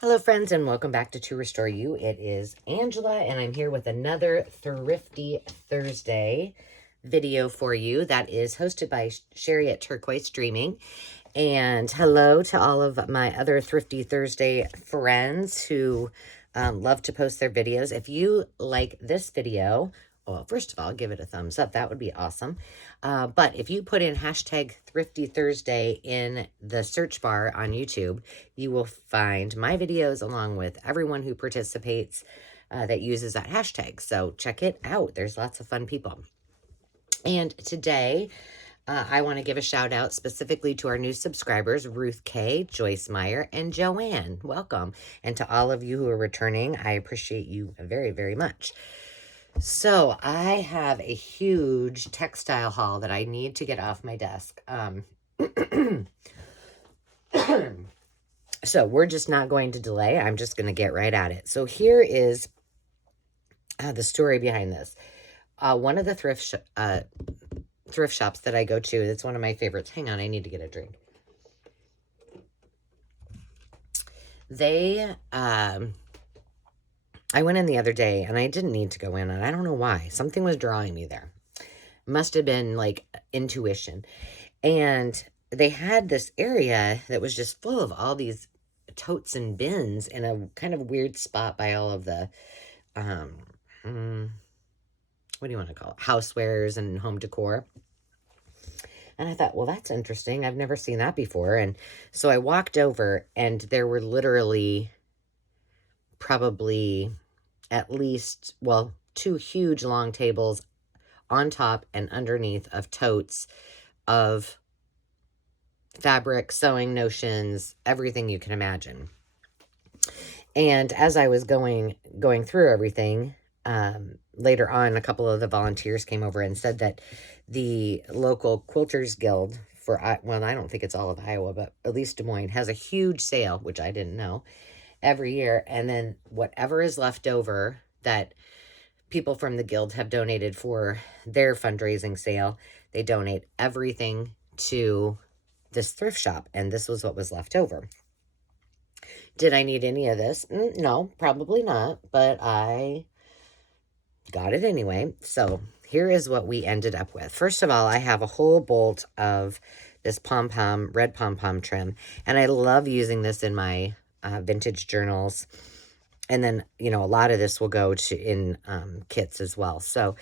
Hello friends and welcome back to Restore You. It is Angela and I'm here with another Thrifty Thursday video for you that is hosted by Sherry at Turquoise Dreaming. And hello to all of my other Thrifty Thursday friends who love to post their videos. If you like this video, well, first of all, give it a thumbs up. That would be awesome. But if you put in hashtag Thrifty Thursday in the search bar on YouTube, you will find my videos along with everyone who participates that uses that hashtag. So check it out. There's lots of fun people. And today, I want to give a shout out specifically to our new subscribers, Ruth K, Joyce Meyer, and Joanne. Welcome. And to all of you who are returning, I appreciate you very, very much. So I have a huge textile haul that I need to get off my desk. So we're just not going to delay. I'm just going to get right at it. So here is the story behind this. One of the thrift shops that I go to, that's one of my favorites. Hang on, I need to get a drink. I went in the other day and I didn't need to go in and I don't know why. Something was drawing me there. Must have been like intuition. And they had this area that was just full of all these totes and bins in a kind of weird spot by all of the, what do you want to call it? Housewares and home decor. And I thought, well, that's interesting. I've never seen that before. And so I walked over and there were literally probably at least, well, two huge long tables on top and underneath of totes of fabric, sewing notions, everything you can imagine. And as I was going through everything, later on, a couple of the volunteers came over and said that the local Quilters Guild for, well, I don't think it's all of Iowa, but at least Des Moines has a huge sale, which I didn't know, every year. And then whatever is left over that people from the guild have donated for their fundraising sale, they donate everything to this thrift shop. And this was what was left over. Did I need any of this? No, probably not, but I got it anyway. So here is what we ended up with. First of all, I have a whole bolt of this pom-pom, red pom-pom trim, and I love using this in my vintage journals. And then, you know, a lot of this will go to in kits as well. So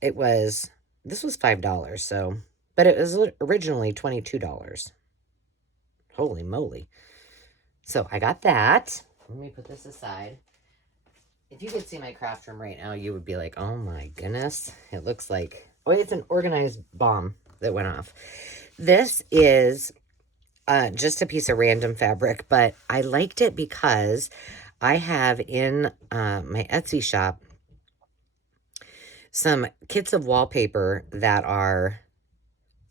this was $5. So, but it was originally $22. Holy moly. So I got that. Let me put this aside. If you could see my craft room right now, you would be like, oh my goodness. It looks like, oh, it's an organized bomb that went off. This is just a piece of random fabric, but I liked it because I have in my Etsy shop some kits of wallpaper that are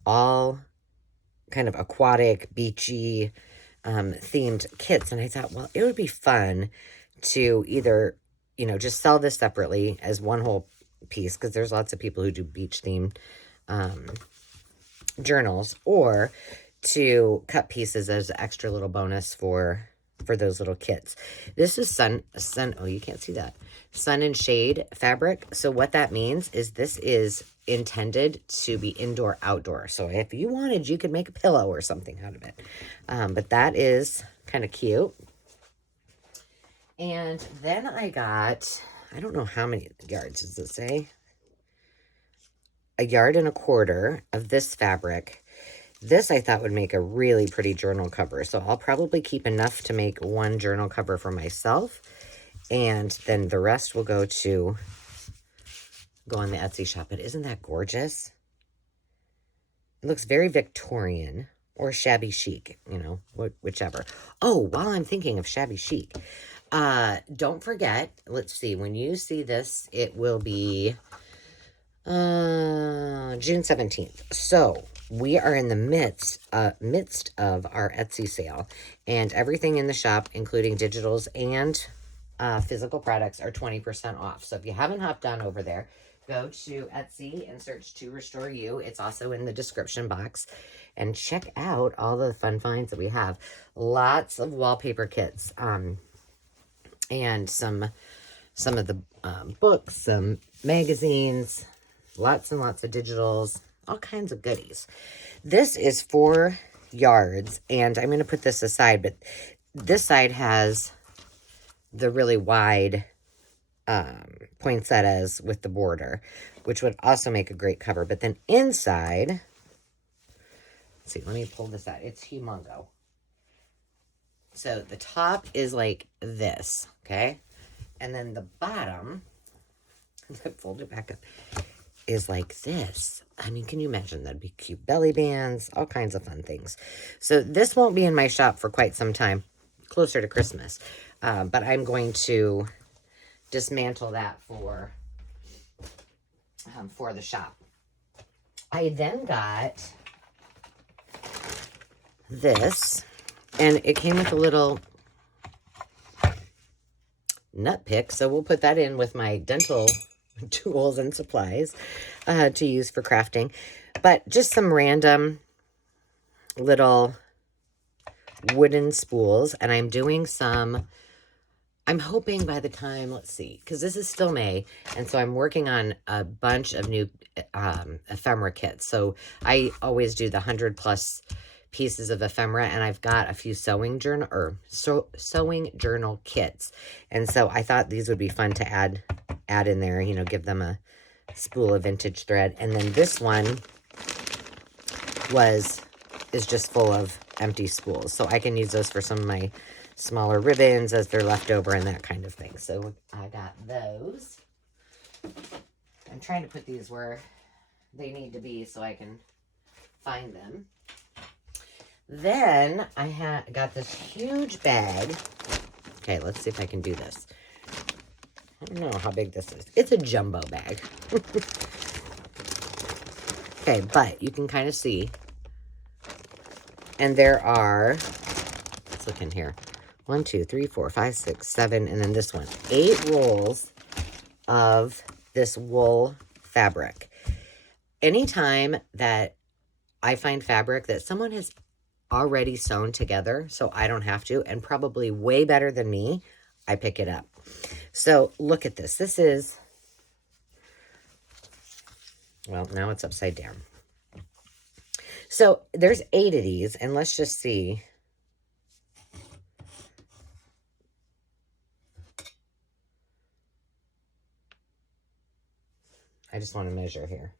all kind of aquatic, beachy themed kits. And I thought, well, it would be fun to either, you know, just sell this separately as one whole piece, because there's lots of people who do beach themed journals, or to cut pieces as an extra little bonus for those little kits. This is sun, oh, you can't see that. Sun and shade fabric. So what that means is this is intended to be indoor, outdoor. So if you wanted, you could make a pillow or something out of it. But that is kind of cute. And then I got, I don't know how many yards does it say? 1.25 yards of this fabric. This I thought would make a really pretty journal cover. So I'll probably keep enough to make one journal cover for myself. And then the rest will go on the Etsy shop. But isn't that gorgeous? It looks very Victorian or shabby chic, you know, whichever. Oh, while I'm thinking of shabby chic, don't forget, let's see, when you see this, it will be June 17th. So we are in the midst of our Etsy sale, and everything in the shop, including digitals and physical products, are 20% off. So if you haven't hopped on over there, go to Etsy and search To Restore You. It's also in the description box. And check out all the fun finds that we have. Lots of wallpaper kits. And some of the books, some magazines, lots and lots of digitals, all kinds of goodies. This is 4 yards, and I'm going to put this aside, but this side has the really wide poinsettias with the border, which would also make a great cover. But then inside, let's see, let me pull this out. It's humongo. So the top is like this, okay? And then the bottom, fold it back up, is like this. I mean, can you imagine? That'd be cute belly bands, all kinds of fun things. So this won't be in my shop for quite some time, closer to Christmas. But I'm going to dismantle that for the shop. I then got this, and it came with a little nut pick, so we'll put that in with my dental tools and supplies to use for crafting. But just some random little wooden spools, and I'm doing some, I'm hoping by the time, let's see, because this is still May, and so I'm working on a bunch of new ephemera kits. So I always do the 100+ pieces of ephemera, and I've got a few sewing journal kits, and so I thought these would be fun to add in there, you know, give them a spool of vintage thread. And then this one is just full of empty spools, so I can use those for some of my smaller ribbons as they're left over and that kind of thing. So I got those. I'm trying to put these where they need to be so I can find them. Then I got this huge bag. Okay, let's see if I can do this. I don't know how big this is. It's a jumbo bag. Okay, but you can kind of see. And there are, let's look in here. 1, 2, 3, 4, 5, 6, 7, and then this one. 8 rolls of this wool fabric. Anytime that I find fabric that someone has already sewn together, so I don't have to, and probably way better than me, I pick it up. So look at this. This is, well, now it's upside down. So there's 8 of these, and let's just see. I just want to measure here.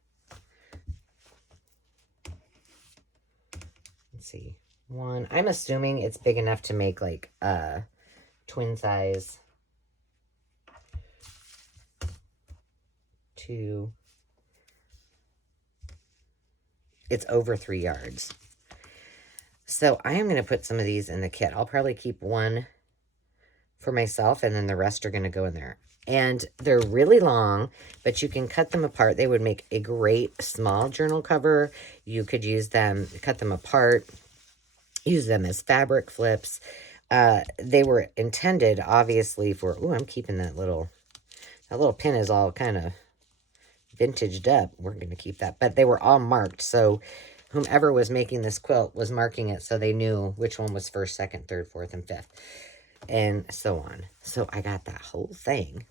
Let's see. 1. I'm assuming it's big enough to make like a twin size. 2. It's over 3 yards. So I am going to put some of these in the kit. I'll probably keep 1 for myself, and then the rest are going to go in there. And they're really long, but you can cut them apart. They would make a great small journal cover. You could use them, cut them apart, use them as fabric flips. They were intended, obviously, for, oh, I'm keeping that little pin is all kind of vintaged up. We're going to keep that. But they were all marked, so whomever was making this quilt was marking it so they knew which one was first, second, third, fourth, and fifth, and so on. So I got that whole thing.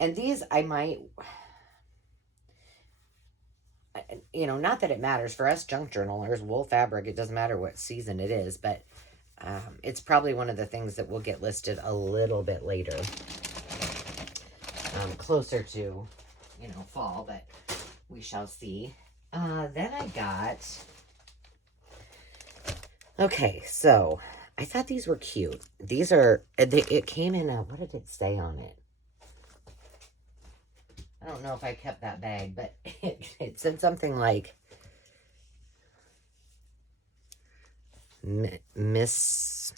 And these I might, you know, not that it matters. For us junk journalers, wool fabric, it doesn't matter what season it is, but it's probably one of the things that will get listed a little bit later, closer to, you know, fall, but we shall see. Then I got, okay, so I thought these were cute. These are, it came in a, what did it say on it? I don't know if I kept that bag, but it said something like miss,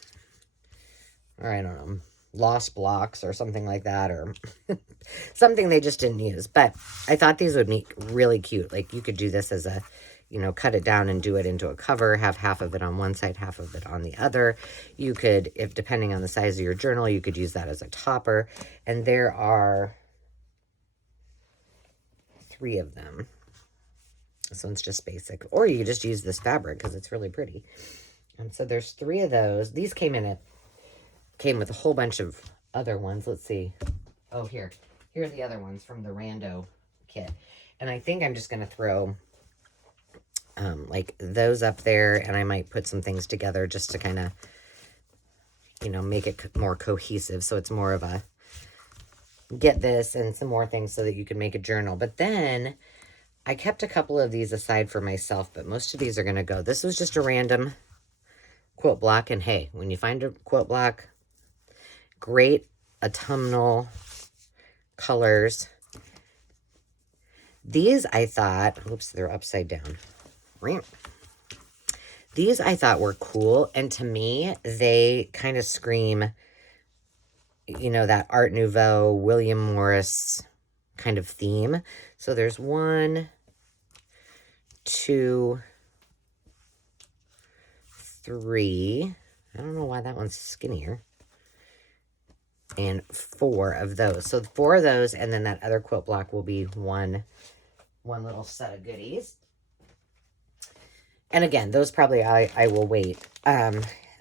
or I don't know, lost blocks or something like that, or something they just didn't use. But I thought these would make really cute. Like you could do this as a, you know, cut it down and do it into a cover, have half of it on one side, half of it on the other. You could, if depending on the size of your journal, you could use that as a topper. And there are 3 of them. This one's just basic. Or you just use this fabric because it's really pretty. And so there's 3 of those. These came with a whole bunch of other ones. Let's see. Oh, here are the other ones from the rando kit. And I think I'm just going to throw like those up there, and I might put some things together just to kind of, you know, make it more cohesive. So it's more of a get this and some more things so that you can make a journal. But then I kept a couple of these aside for myself, but most of these are going to go. This was just a random quilt block. And hey, when you find a quilt block, great autumnal colors. These I thought, oops, they're upside down. These I thought were cool. And to me, they kind of scream, you know, that Art Nouveau, William Morris kind of theme. So there's 1, 2, 3. I don't know why that one's skinnier. And 4 of those. So 4 of those, and then that other quilt block will be one little set of goodies. And again, those probably I will wait.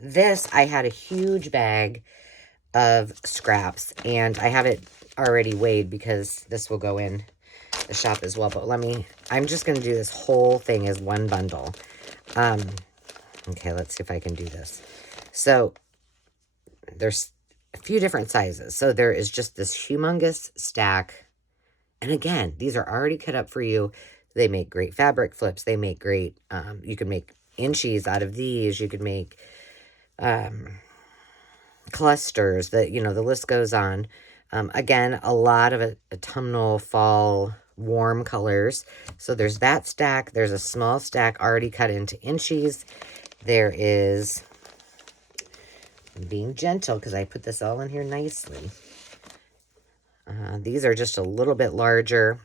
This, I had a huge bag of scraps, and I have it already weighed because this will go in the shop as well. But I'm just going to do this whole thing as one bundle. Okay, let's see if I can do this. So there's a few different sizes. So there is just this humongous stack. And again, these are already cut up for you. They make great fabric flips. They make great, you can make inchies out of these. You could make clusters. You know, the list goes on. Again, a lot of autumnal, fall, warm colors. So there's that stack. There's a small stack already cut into inchies. There is, I'm being gentle because I put this all in here nicely. These are just a little bit larger.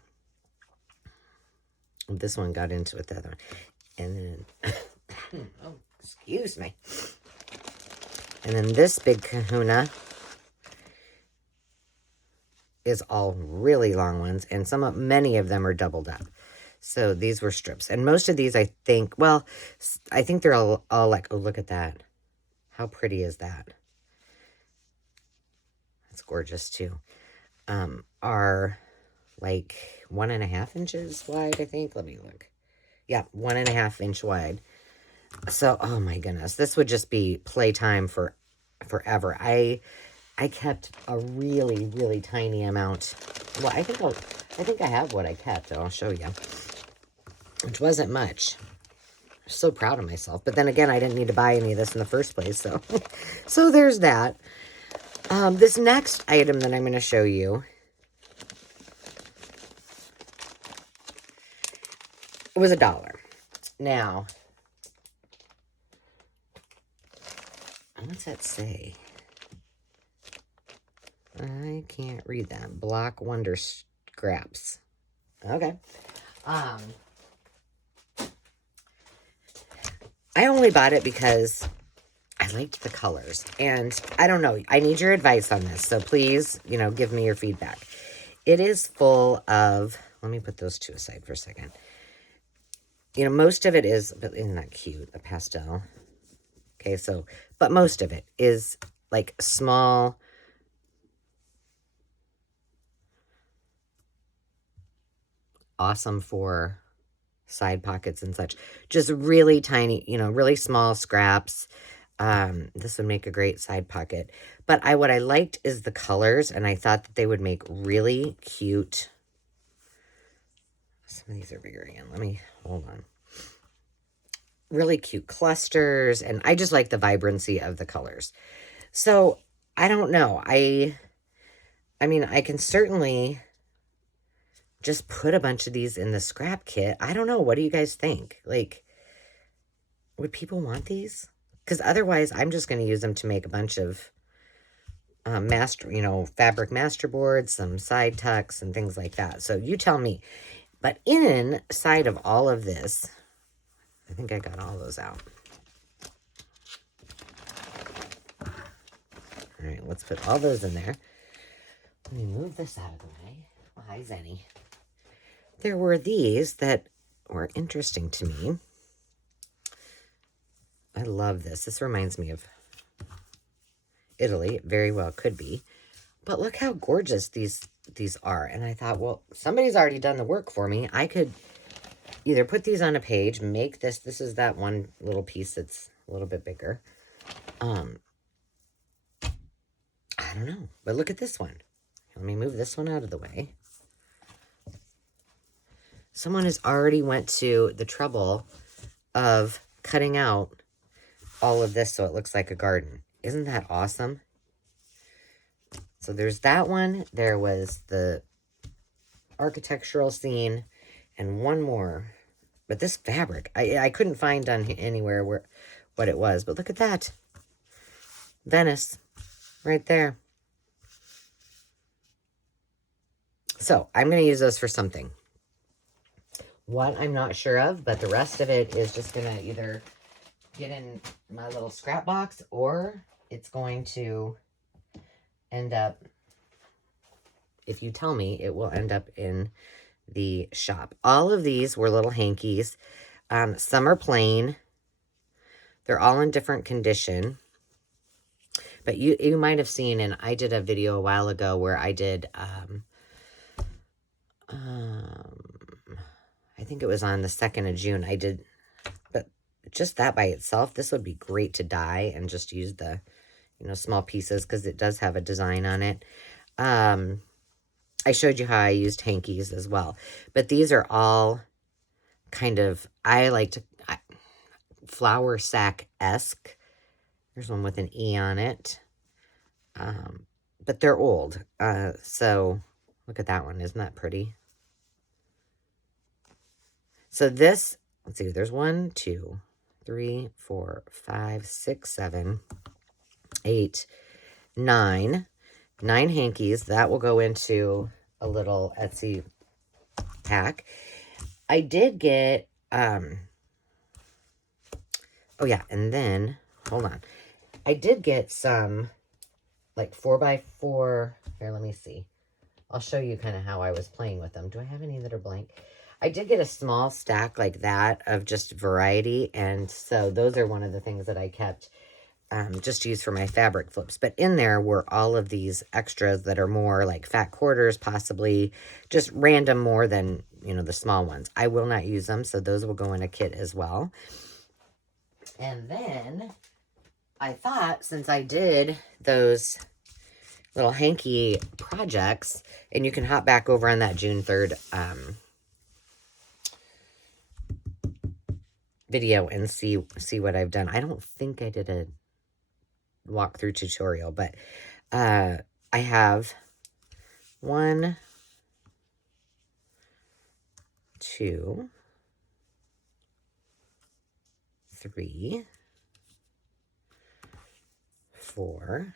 This one got into it, the other one. And then, oh, excuse me. And then this big kahuna is all really long ones, and many of them are doubled up. So these were strips. And most of these, I think, well, I think they're all like, oh, look at that. How pretty is that? That's gorgeous too. Are like 1.5 inches wide, I think. Let me look. Yeah, 1.5 inch wide. So, oh my goodness, this would just be playtime for forever. I kept a really, really tiny amount. Well, I think I have what I kept. I'll show you. Which wasn't much. I'm so proud of myself. But then again, I didn't need to buy any of this in the first place. So, so there's that. This next item that I'm going to show you, it was $1. Now, what's that say? I can't read that. Block Wonder Scraps. Okay. I only bought it because I liked the colors. And I don't know. I need your advice on this. So please, you know, give me your feedback. It is full of, let me put those two aside for a second. You know, most of it is, but isn't that cute? A pastel. Okay, so, but most of it is like small, awesome for side pockets and such. Just really tiny, you know, really small scraps. This would make a great side pocket. But what I liked is the colors, and I thought that they would make really cute. Some of these are bigger again. Let me, hold on. Really cute clusters, and I just like the vibrancy of the colors. So, I don't know. I mean, I can certainly just put a bunch of these in the scrap kit. I don't know. What do you guys think? Like, would people want these? Because otherwise, I'm just going to use them to make a bunch of fabric masterboards, some side tucks, and things like that. So you tell me. But inside of all of this, I think I got all those out. All right, let's put all those in there. Let me move this out of the way. Well, hi, Zenny. there were these that were interesting to me. I love this. This reminds me of Italy. It very well could be. But look how gorgeous these are. And I thought, well, somebody's already done the work for me. I could either put these on a page, make this. This is that one little piece that's a little bit bigger. I don't know. But look at this one. Let me move this one out of the way. Someone has already went to the trouble of cutting out all of this so it looks like a garden. Isn't that awesome? So there's that one. There was the architectural scene and one more. But this fabric, I couldn't find on anywhere what it was. But look at that. Venice, right there. So I'm going to use those for something. What, I'm not sure of, but the rest of it is just going to either get in my little scrap box or it's going to end up, if you tell me, it will end up in the shop. All of these were little hankies. Some are plain. They're all in different condition. But you might have seen, and I did a video a while ago where I did, I think it was on the 2nd of June. I did, but just that by itself, this would be great to dye and just use the, small pieces because it does have a design on it. I showed you how I used hankies as well. But these are all kind of, I like to, flour sack-esque. There's one with an E on it. But they're old. So look at that one. Isn't that pretty? So this, let's see, there's 1, 2, 3, 4, 5, 6, 7, 8, 9 hankies. That will go into a little Etsy pack. I did get, oh yeah, and then, hold on. I did get some, like, 4x4, here, let me see. I'll show you kind of how I was playing with them. Do I have any that are blank? I did get a small stack like that of just variety, and so those are one of the things that I kept just used for my fabric flips. But in there were all of these extras that are more like fat quarters, possibly just random more than, the small ones. I will not use them, so those will go in a kit as well. And then I thought, since I did those little hanky projects, and you can hop back over on that June 3rd video and see what I've done. I don't think I did a walkthrough tutorial, but I have 1, 2, 3, 4,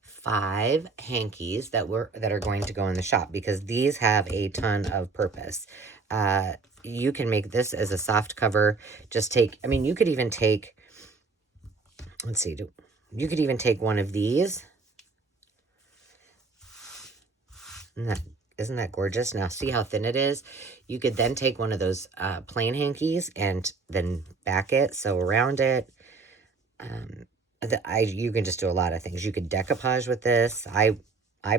5 hankies that are going to go in the shop because these have a ton of purpose. You can make this as a soft cover. Just take, you could even take, let's see, you could even take one of these. Isn't that gorgeous? Now, see how thin it is? You could then take one of those plain hankies and then back it, sew around it. You can just do a lot of things. You could decoupage with this. I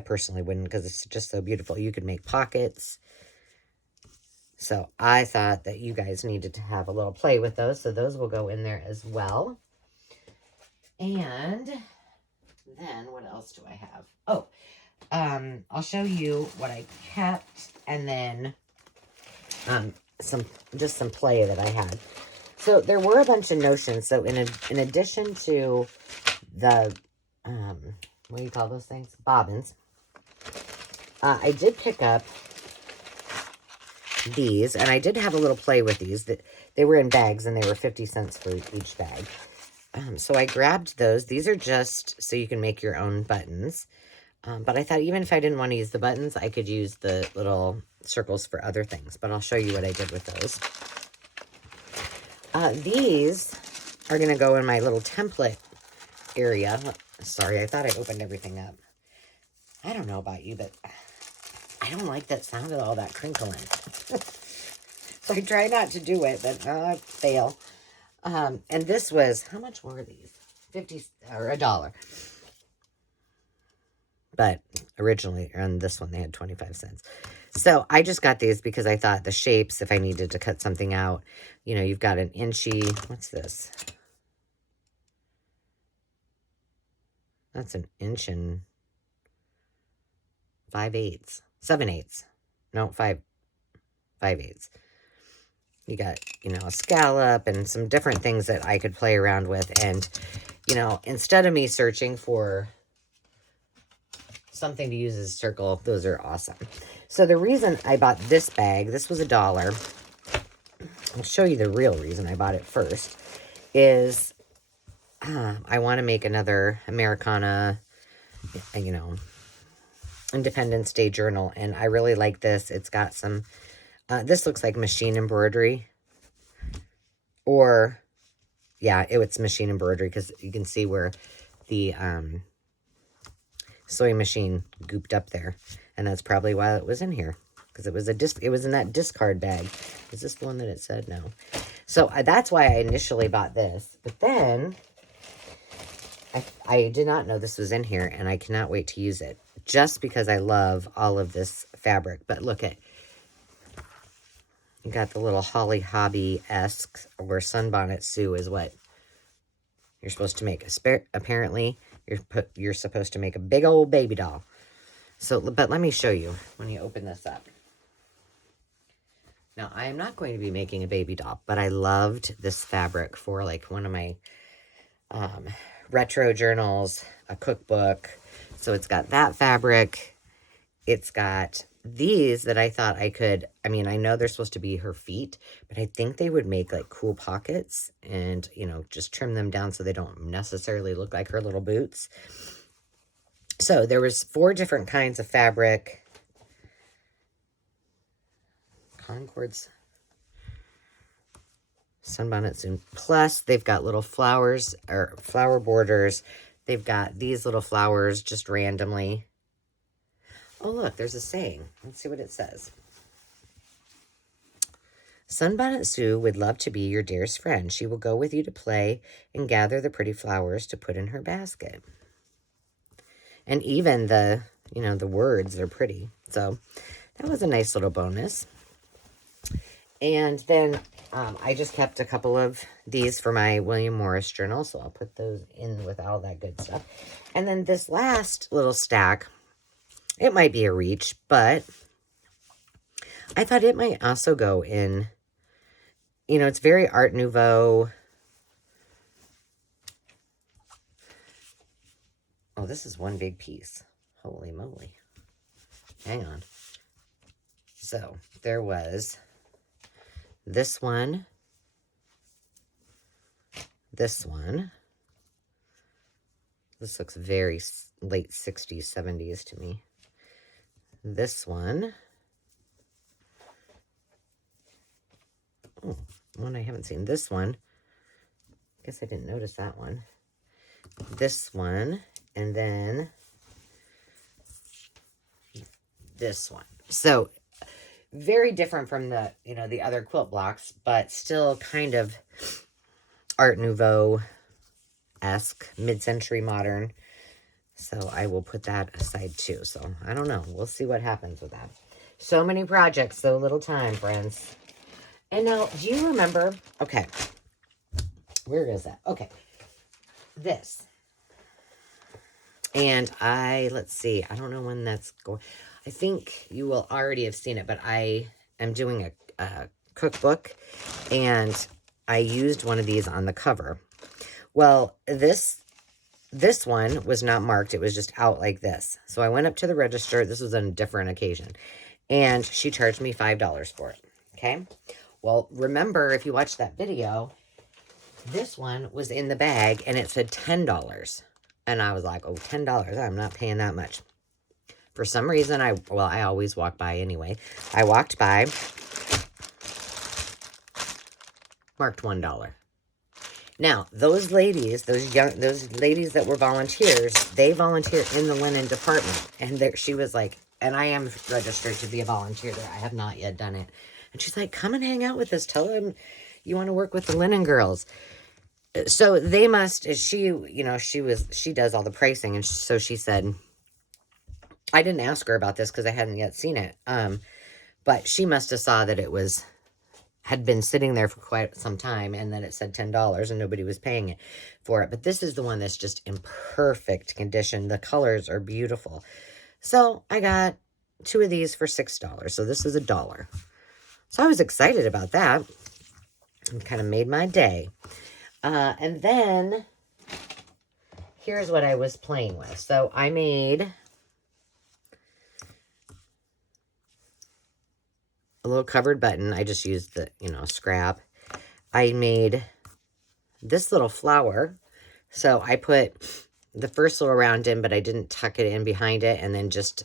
personally wouldn't because it's just so beautiful. You could make pockets. So I thought that you guys needed to have a little play with those. So those will go in there as well. And then what else do I have? Oh, I'll show you what I kept and then some play that I had. So there were a bunch of notions. So in addition to the, what do you call those things? Bobbins. I did pick up these, and I did have a little play with these. That they were in bags, and they were 50 cents for each bag. So I grabbed those. These are just so you can make your own buttons. But I thought even if I didn't want to use the buttons, I could use the little circles for other things. But I'll show you what I did with those. These are going to go in my little template area. Sorry, I thought I opened everything up. I don't know about you, but I don't like that sound at all, that crinkling. So I try not to do it, but I fail. And this was, how much were these? 50 or $1. But originally on this one, they had 25 cents. So I just got these because I thought the shapes, if I needed to cut something out, you know, you've got an inchy, what's this? That's an inch and 5/8, 7/8. No, 5/8. You got, you know, a scallop and some different things that I could play around with. And, you know, instead of me searching for something to use as a circle, those are awesome. So the reason I bought this bag, this was $1. I'll show you the real reason I bought it first, is I want to make another Americana, you know, Independence Day journal. And I really like this. It's got some, this looks like machine embroidery. Or, yeah, it's machine embroidery because you can see where the sewing machine gooped up there. And that's probably why it was in here. Because it was in that discard bag. Is this the one that it said? No. So that's why I initially bought this. But then I did not know this was in here, and I cannot wait to use it. Just because I love all of this fabric. But look at, you got the little Holly Hobby-esque, or Sunbonnet Sue is what you're supposed to make. Apparently, you're supposed to make a big old baby doll. So, but let me show you when you open this up. Now, I am not going to be making a baby doll, but I loved this fabric for like one of my retro journals, a cookbook. So it's got that fabric. It's got these that I thought I could, I mean, I know they're supposed to be her feet, but I think they would make like cool pockets and, you know, just trim them down so they don't necessarily look like her little boots. So there was 4 different kinds of fabric. Concords. Sunbonnet Sue. Plus, they've got little flowers or flower borders. They've got these little flowers just randomly. Oh, look, there's a saying. Let's see what it says. Sunbonnet Sue would love to be your dearest friend. She will go with you to play and gather the pretty flowers to put in her basket. And even the, you know, the words are pretty. So that was a nice little bonus. And then I just kept a couple of these for my William Morris journal. So I'll put those in with all that good stuff. And then this last little stack, it might be a reach, but I thought it might also go in, you know, it's very Art Nouveau. Oh, this is one big piece. Holy moly. Hang on. So, there was this one. This one. This looks very late 60s, 70s to me. This one. Oh, one I haven't seen. This one. Guess I didn't notice that one. This one. And then this one. So very different from the, you know, the other quilt blocks, but still kind of Art Nouveau-esque, mid-century modern. So I will put that aside too. So I don't know. We'll see what happens with that. So many projects, so little time, friends. And now, do you remember? Okay. Where is that? Okay. This. And let's see, I don't know when that's going. I think you will already have seen it, but I am doing a cookbook, and I used one of these on the cover. Well, this one was not marked. It was just out like this. So I went up to the register. This was on a different occasion. And she charged me $5 for it. Okay? Well, remember, if you watched that video, this one was in the bag, and it said $10. And I was like, oh, $10. I'm not paying that much. For some reason, I always walk by anyway. I walked by, marked $1. Now, those ladies, those ladies that were volunteers, they volunteer in the linen department. And she was like, and I am registered to be a volunteer there. I have not yet done it. And she's like, come and hang out with us. Tell them you want to work with the linen girls. So they must, she, she does all the pricing. And so she said, I didn't ask her about this because I hadn't yet seen it. But she must have saw that it had been sitting there for quite some time, and then it said $10 and nobody was paying it for it. But this is the one that's just in perfect condition. The colors are beautiful. So I got 2 of these for $6. So this is $1. So I was excited about that. And kind of made my day. And then here's what I was playing with. So I made a little covered button. I just used the, scrap. I made this little flower. So I put the first little round in, but I didn't tuck it in behind it, and then just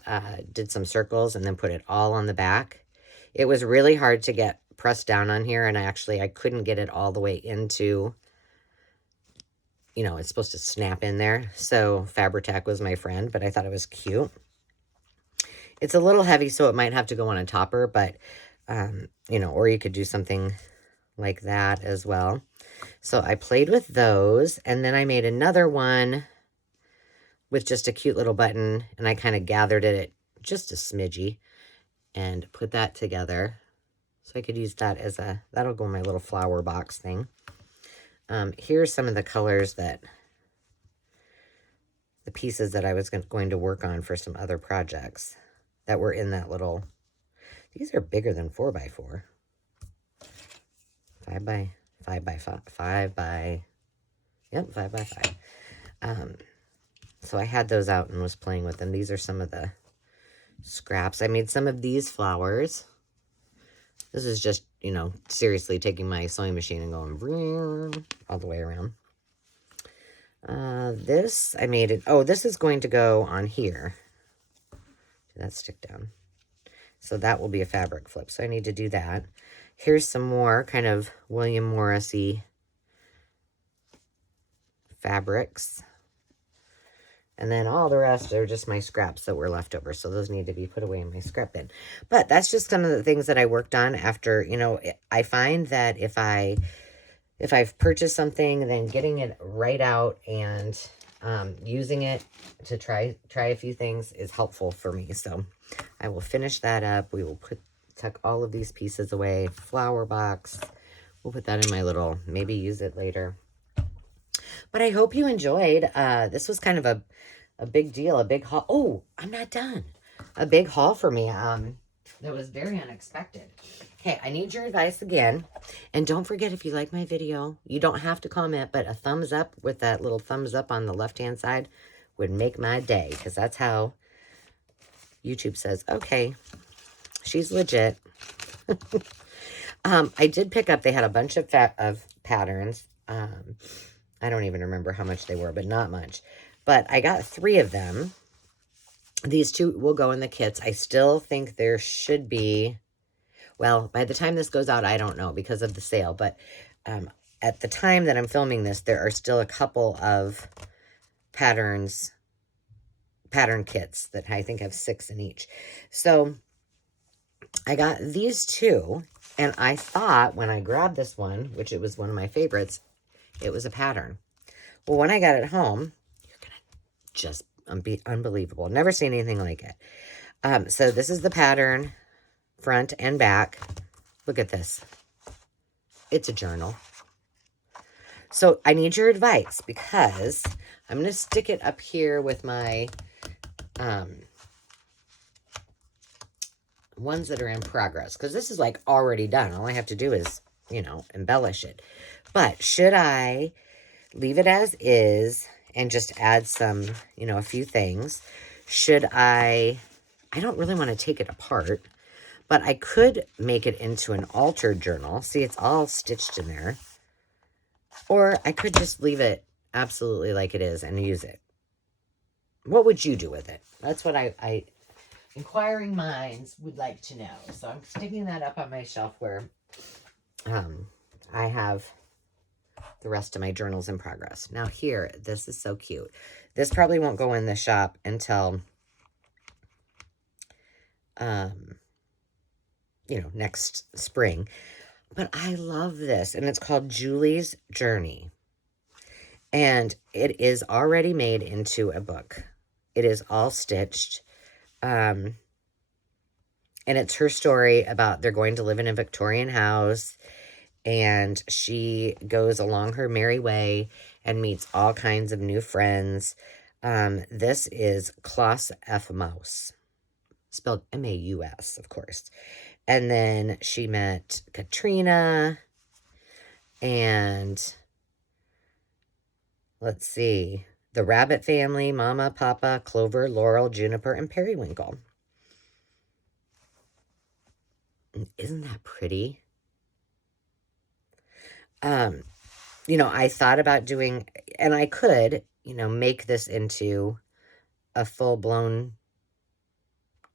did some circles and then put it all on the back. It was really hard to get pressed down on here, and I couldn't get it all the way into, it's supposed to snap in there. So Fabri-Tac was my friend, but I thought it was cute. It's a little heavy, so it might have to go on a topper, but or you could do something like that as well. So I played with those, and then I made another one with just a cute little button, and I kind of gathered it just a smidgy and put that together. So I could use that as that'll go in my little flower box thing. Here's some of the colors the pieces that I was going to work on for some other projects that were in that little. These are bigger than 4x4. 5 by 5. 5 by 5. So I had those out and was playing with them. These are some of the scraps. I made some of these flowers. This is just, seriously taking my sewing machine and going all the way around. This, I made it. Oh, this is going to go on here. Did that stick down? So that will be a fabric flip. So I need to do that. Here's some more kind of William Morris-y fabrics. And then all the rest are just my scraps that were left over. So those need to be put away in my scrap bin. But that's just some of the things that I worked on after, I find that if I've purchased something, then getting it right out and using it to try a few things is helpful for me. So I will finish that up. We will tuck all of these pieces away. Flower box. We'll put that in my little, maybe use it later. But I hope you enjoyed. This was kind of a big deal, a big haul. Oh, I'm not done. A big haul for me. That was very unexpected. Okay, I need your advice again. And don't forget, if you like my video, you don't have to comment, but a thumbs up with that little thumbs up on the left-hand side would make my day, because that's how YouTube says, okay, she's legit. I did pick up, they had a bunch of patterns. I don't even remember how much they were, but not much. But I got 3 of them. These 2 will go in the kits. I still think there should be, well, by the time this goes out, I don't know because of the sale. But at the time that I'm filming this, there are still a couple of pattern kits that I think have 6 in each. So I got these 2, and I thought when I grabbed this one, which it was one of my favorites, it was a pattern. Well, when I got it home, you're going to just be unbelievable. Never seen anything like it. So this is the pattern, front and back. Look at this. It's a journal. So I need your advice because I'm going to stick it up here with my ones that are in progress, because this is like already done. All I have to do is, embellish it. But should I leave it as is and just add some, a few things? Should I don't really want to take it apart, but I could make it into an altered journal. See, it's all stitched in there. Or I could just leave it absolutely like it is and use it. What would you do with it? That's what I inquiring minds would like to know. So I'm sticking that up on my shelf where I have the rest of my journals in progress. Now here, this is so cute. This probably won't go in the shop until next spring. But I love this, and it's called Julie's Journey. And it is already made into a book. It is all stitched. And it's her story about they're going to live in a Victorian house, and she goes along her merry way and meets all kinds of new friends. This is Klaus F. Maus, spelled M-A-U-S, of course. And then she met Katrina, and let's see, the Rabbit family, Mama, Papa, Clover, Laurel, Juniper, and Periwinkle. Isn't that pretty? I thought about doing, and I could, make this into a full-blown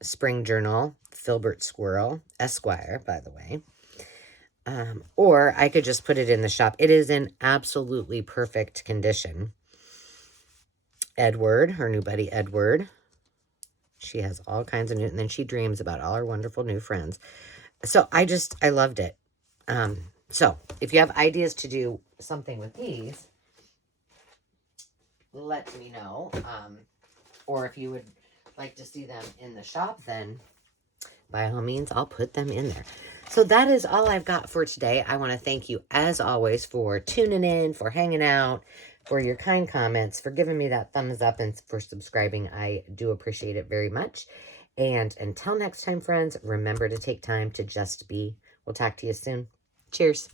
spring journal, Filbert Squirrel, Esquire, by the way. Or I could just put it in the shop. It is in absolutely perfect condition. Edward, her new buddy Edward. She has all kinds of new, and then she dreams about all her wonderful new friends. So I loved it. So if you have ideas to do something with these, let me know. Or if you would like to see them in the shop, then by all means, I'll put them in there. So that is all I've got for today. I want to thank you, as always, for tuning in, for hanging out, for your kind comments, for giving me that thumbs up, and for subscribing. I do appreciate it very much. And until next time, friends, remember to take time to just be. We'll talk to you soon. Cheers.